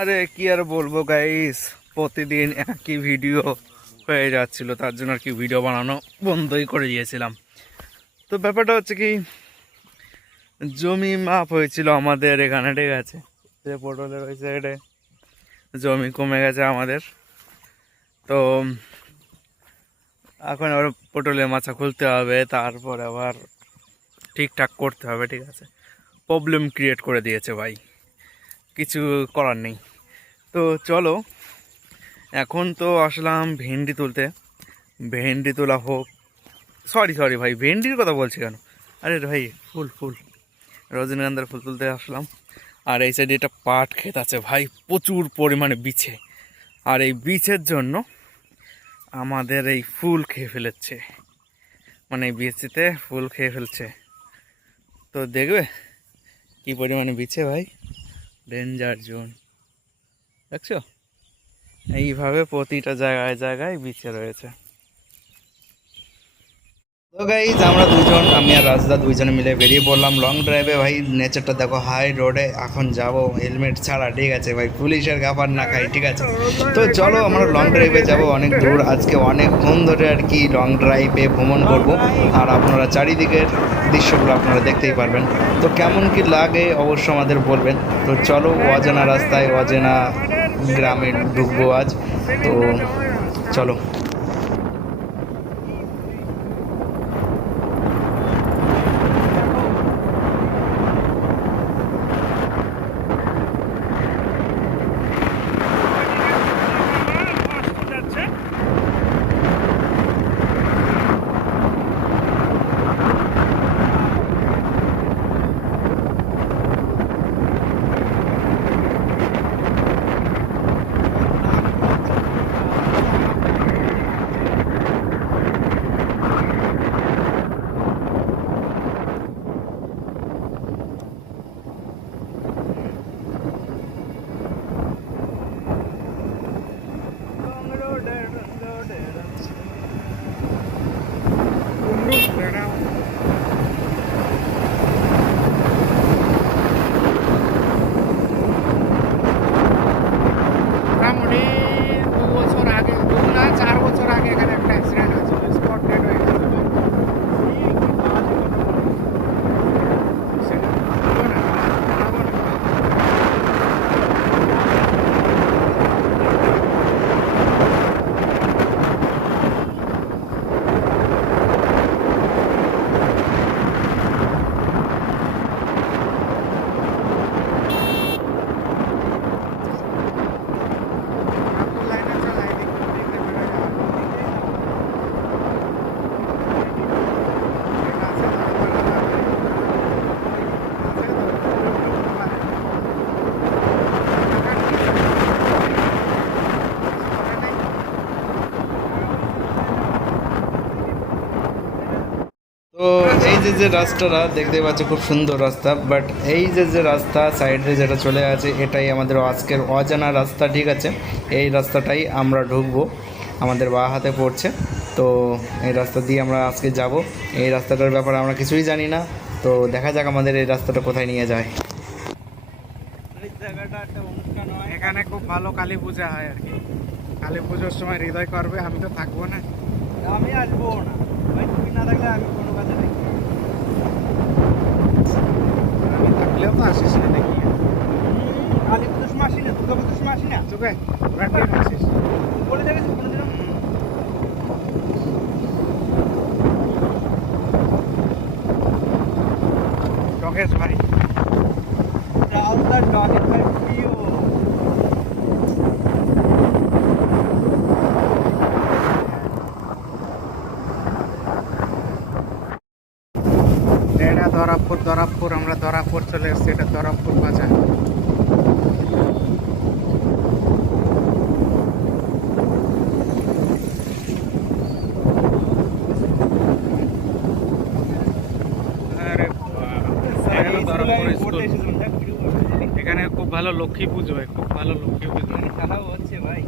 আরে কি আর বলবো গাইস, প্রতিদিন একই ভিডিও হয়ে যাচ্ছিল, তার জন্য আর কি ভিডিও বানানো বন্ধই করে দিয়েছিলাম। তো ব্যাপারটা হচ্ছে কি, জমি মাপ হয়েছিল আমাদের এখানে, ঠিক আছে, যে পটলের ওই সাইডে জমি কমে গেছে আমাদের। তো এখন আবার পটলের মাচা খুলতে হবে, তারপর আবার ঠিকঠাক করতে হবে, ঠিক আছে। প্রবলেম ক্রিয়েট করে দিয়েছে ভাই, কিছু করার নেই। তো চলো, এখন তো আসলাম ভেন্ডি তুলতে। ভেন্ডি তোলা হোক, সরি সরি ভাই, ভেন্ডির কথা বলছি কেন, আরে ভাই ফুল ফুল রজনীগন্ধার ফুল তুলতে আসলাম। আর এই সাইডে একটা পাট ক্ষেত আছে ভাই, প্রচুর পরিমাণে বিছে। আর এই বিছের জন্য আমাদের এই ফুল খেয়ে ফেলেছে, মানে এই বিচিতে ফুল খেয়ে ফেলছে। তো দেখবে কি পরিমাণে বিছে ভাই, ডেঞ্জার জোন, দেখছো? এইভাবে প্রতিটা জায়গায় জায়গায় বিছে রয়েছে। তো গাইজ আমরা দুজন, আমি আর রাজদা দুইজনে মিলে বেরিয়ে পড়লাম লং ড্রাইভে। ভাই নেচারটা দেখো, হাই রোডে এখন যাব হেলমেট ছাড়া, ঠিক আছে ভাই, পুলিশের খাবার না খাই, ঠিক আছে। তো চলো আমরা লং ড্রাইভে যাব অনেক দূর, আজকে অনেকক্ষণ ধরে আর কি লং ড্রাইভে ভ্রমণ করব। আর আপনারা চারিদিকের দৃশ্যগুলো আপনারা দেখতেই পারবেন। তো কেমন কি লাগে অবশ্য আমাদের বলবেন। তো চলো, অজানা রাস্তায় অজানা গ্রামে ঢুকবো আজ। তো চলো। মোটামুটি 2 বছর আগে, 2 না 4 বছর আগে এখানে একটা অ্যাক্সিডেন্ট হয়েছিল, স্পট ডেড হয়ে গেছিল। সেটা বলবো না, জানাবো না। নাগপুর লাইন আছে, লাইন দেখতে বেরো যাওয়ার এটা আছে, তো এই যে যে রাস্তাটা দেখতে পাচ্ছ, খুব সুন্দর রাস্তা, বাট এই যে যে রাস্তা সাইডে যেটা চলে আছে, এটাই আমাদের আজকের অজানা রাস্তা, ঠিক আছে। এই রাস্তাটাই আমরা ঢুকবো, আমাদের বাঁ হাতে পড়ছে। তো এই রাস্তা দিয়ে আমরা আজকে যাব। এই রাস্তাটার ব্যাপারে আমরা কিছুই জানি না, তো দেখা যাক আমাদের এই রাস্তাটা কোথায় নিয়ে যায়। এই জায়গাটা একটা অনুষ্ঠান হয়, এখানে খুব ভালো কালী পূজা হয় আর কি। কালী পুজোর সময় হৃদয় করবে, আমি তো থাকবো না। আমি আসবো না ভাই, তুমি না থাকলে আমি কোনো কাজে নেই। আমি থাকলেও তো আসিস না দেখি। কালী পুজোর সময় আসি না, দুর্গা পুজোর সময় আসি না, চুকে রাখিয়ে আসিস। বলে দেখেছি কোনোদিনও। যোগেশ ভাই, রাস্তার ডগের ভাই প্রিয়। এটা দরাবপুর আমরা দরাবপুর চলে এসেছি, এটা দরাবপুর বাজার। আরে বাহ, এটা হলো দরাবপুর স্কুল। এখানে খুব ভালো লক্ষ্মী পুজো হয়, খুব ভালো লক্ষ্মী পুজো হচ্ছে ভাই।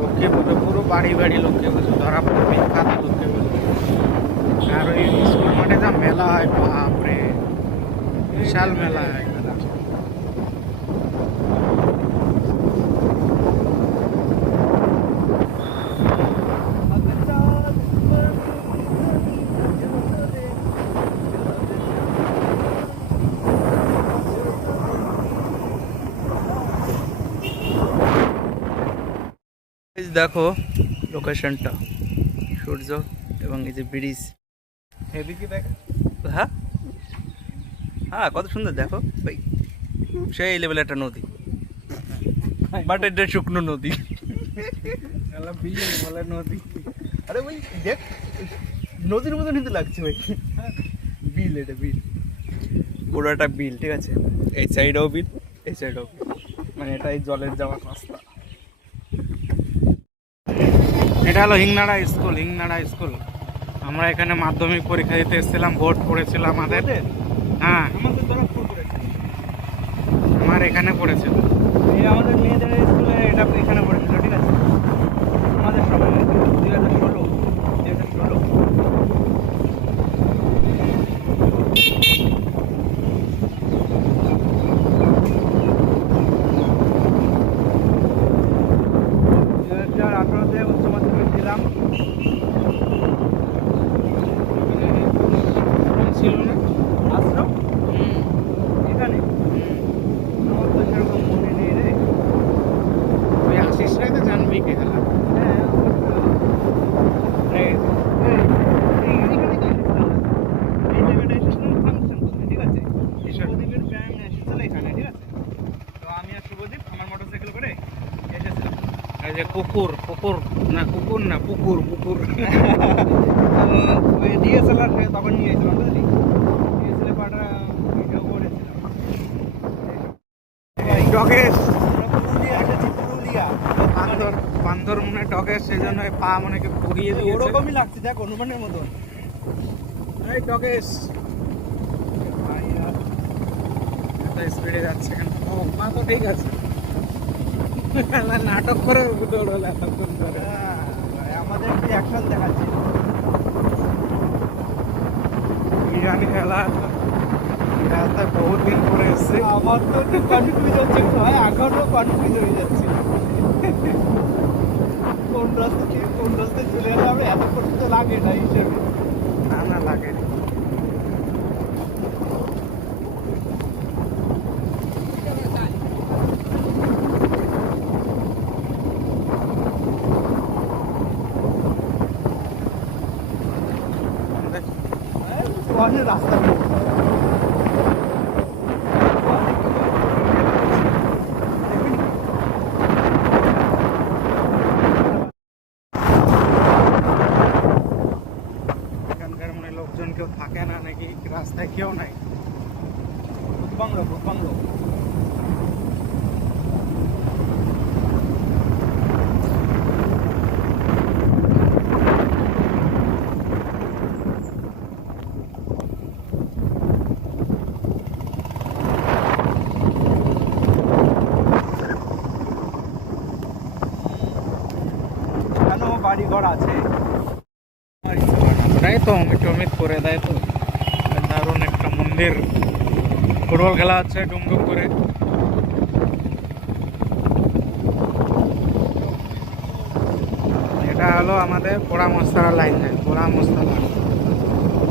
লক্ষ্মী পুজো পুরো বাড়ি বাড়ি বাড়ি লোককে বুঝো, ধরা পড়ে বিখ্যাত লোককে বুঝো। আর ওই স্কুল মাঠে যা মেলা হয়, বাপরে বিশাল মেলা হয়। এই যে দেখো লোকেশনটা, সূর্য এবং এই যে ব্রিজ। এদিকে দেখ, হ্যাঁ হ্যাঁ, কত সুন্দর দেখো ভাই, সেই লেভেলের একটা নদী, বাট এটা শুকনো নদী। বিল বলে নদী। আরে ভাই দেখ, নদীর মতো কিন্তু লাগছে ভাই, বিল, এটা বিল, পুরো একটা বিল, ঠিক আছে, এই সাইডেও বিল, এই সাইডেও বিল, মানে এটাই জলের যাওয়ার রাস্তা। এটা হলো হিংনাড়া স্কুল, হিংনাড়া স্কুল। আমরা এখানে মাধ্যমিক পরীক্ষা দিতে এসেছিলাম, ভোট পড়েছিল আমাদের। হ্যাঁ, আমাদের দরজপুর পড়েছে, আমার এখানে পড়েছিল। এই আমাদের মেয়েদের স্কুলে এটা এখানে পড়েছিল, ঠিক আছে, আমাদের সময় 2016, 2016। উচ্চ মাধ্যমিক দিলাম, ছিল না? আসলো এখানে, আমার তো সেরকম মনে নেই রে। তুই আসিস না তো জানবি কে খেলা। হ্যাঁ, এই এইখানে তো এসেছিলাম, এই জায়গাটা এসেছিলাম ফাংশন করতে, ঠিক আছে, শুভদীপের ব্যায়াম এসেছিল এখানে, ঠিক আছে, তো আমি আর শুভদীপ আমার মোটরসাইকেল করে এসেছিলাম। এই যে কুকুর, কুকুর না, কুকুর না, পুকুর, পুকুর। ওই ডিএসএলআর তখন নিয়ে এসেছিলাম, বুঝলি, ডিএসএলআর পাটা ভিডিও করেছিলাম। ডগেস পুরুলিয়া এসেছি, পুরুলিয়া, বান্দর, বান্দর মনে ডগেস, সেই জন্য এই পা মনে পুড়িয়ে দিয়েছে। ওরকমই লাগছে দেখ, অনুমানের মতন। এই ডগেস এত স্পিডে যাচ্ছে কেন? ও মা তো ঠিক আছে, নাটক করে দৌড়ালো এতক্ষণ ধরে। আমাদের একটু অ্যাকশন দেখাচ্ছে। বিরিয়ানি খেলা খেলাতে বহুত দিন পরে এসছে। আমার তো একটু কনফিউজ হচ্ছে ভাই, এখনো কনফিউজ হয়ে যাচ্ছে, কোন রাস্তা থেকে কোন রাস্তায় চলে যাবে, এতক্ষণ তো লাগে না হিসেবে। না না, লাগে অনেক রাস্তা এখানকার মানে লোকজন কেউ থাকে না নাকি, রাস্তায় কেউ নাই? Bungalow, bungalow. কেন বাড়ি ঘর আছে? তাই তো অমিট অমিট করে দেয় তো। দারুণ একটা মন্দির, ফুটবল খেলা হচ্ছে ডুমডুম করে। এটা হলো আমাদের পোড়া মস্তারা লাইন, পোড়া মস্তালা,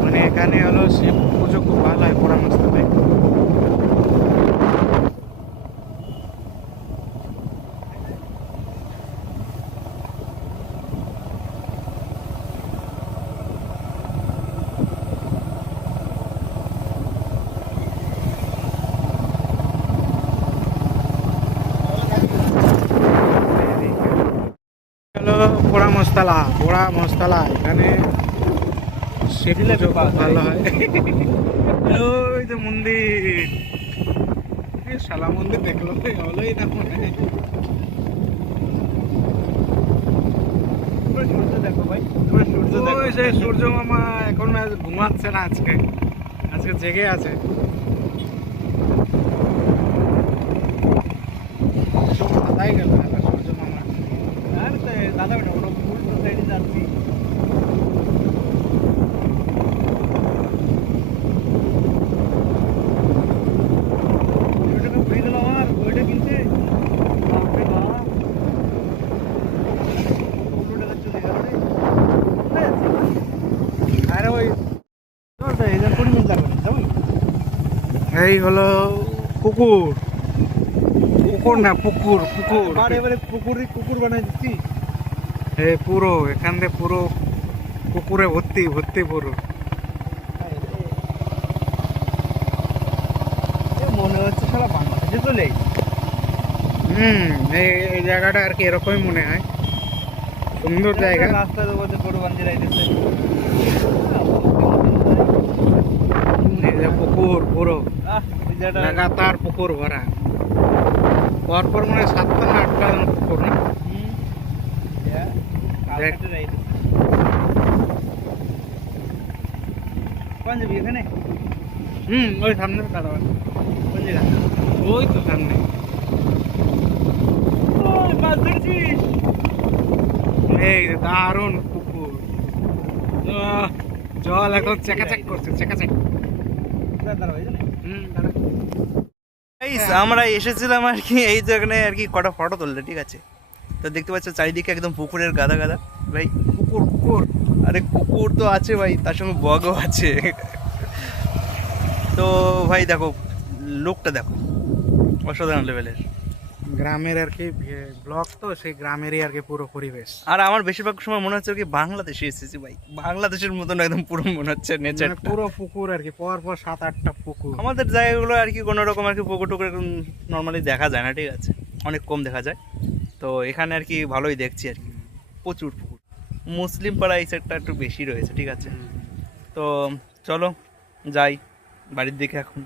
মানে এখানে হলো শিব পুজো খুব ভালো হয় পোড়া মস্তালায়। হলো পোড়া মস্তালা, পোড়া মস্তালা, এখানে শিব পুজো খুব ভালো হয়। ওই যে মন্দির, এই শালা মন্দির দেখলো হলোই না মনে হয়। সূর্য দেখো ভাই, তোমরা সূর্য দেখো। ওই সেই সূর্য মামা এখন আর ঘুমাচ্ছে না, আজকে আজকে জেগে আছে। দাদাই গেল সূর্য মামা। আর দাদা ওটা ওটা ফুল তো। এই হলো পুকুর, পুকুর না পুকুর, পুকুর এবারে কুকুর বানাই দিচ্ছি। এই পুরো এখান থেকে পুরো পুকুরে ভর্তি ভর্তি পুরো। মনে হচ্ছে সারা বাংলাদেশে চলে এই জায়গাটা আর কি এরকমই মনে হয়, সুন্দর জায়গা। রাস্তায় বলতে গরু বান্ধি রাইতেছে। এই যে পুকুর পুরো লাগাতার পুকুর ভরা, পরপর মনে হয় 7টা না 8টা পুকুর না। দেখ। কোন যাবি এখানে? ওই সামনে কাটা, কোন জায়গা? ওই তো সামনে। মাছ ধরছিস? এই যে দারুণ পুকুর, জল এখন চেকাচেক করছে, চেকাচেক। গাইস, আমরা এসেছিলাম আর কি এই জায়গায় আর কি কটা ফটো তুলতে, ঠিক আছে? তো দেখতে পাচ্ছ চারিদিকে একদম পুকুরের গাদা গাদা ভাই। পুকুর পুকুর, আরে কুকুর তো আছে ভাই, তার সঙ্গে বগও আছে। তো ভাই দেখো, লোকটা দেখো, অসাধারণ লেভেলের। গ্রামের আর কি ব্লক, তো সেই গ্রামেরই আর কি পুরো পরিবেশ। আর আমার বেশিরভাগ সময় মনে হচ্ছে কি বাংলাদেশে এসেছি ভাই, বাংলাদেশের মতন একদম পুরো মনে হচ্ছে নেচার। মানে পুরো পুকুর আর কি, পর পর 7-8টা পুকুর। আমাদের জায়গাগুলো আর কি কোনো রকম আর কি পুকুর টুকুর নর্মালি দেখা যায় না, ঠিক আছে, অনেক কম দেখা যায়। তো এখানে আর কি ভালোই দেখছি আর কি, প্রচুর পুকুর। মুসলিম পাড়া এই সাইডটা একটু বেশি রয়েছে, ঠিক আছে। তো চলো যাই বাড়ির দিকে এখন।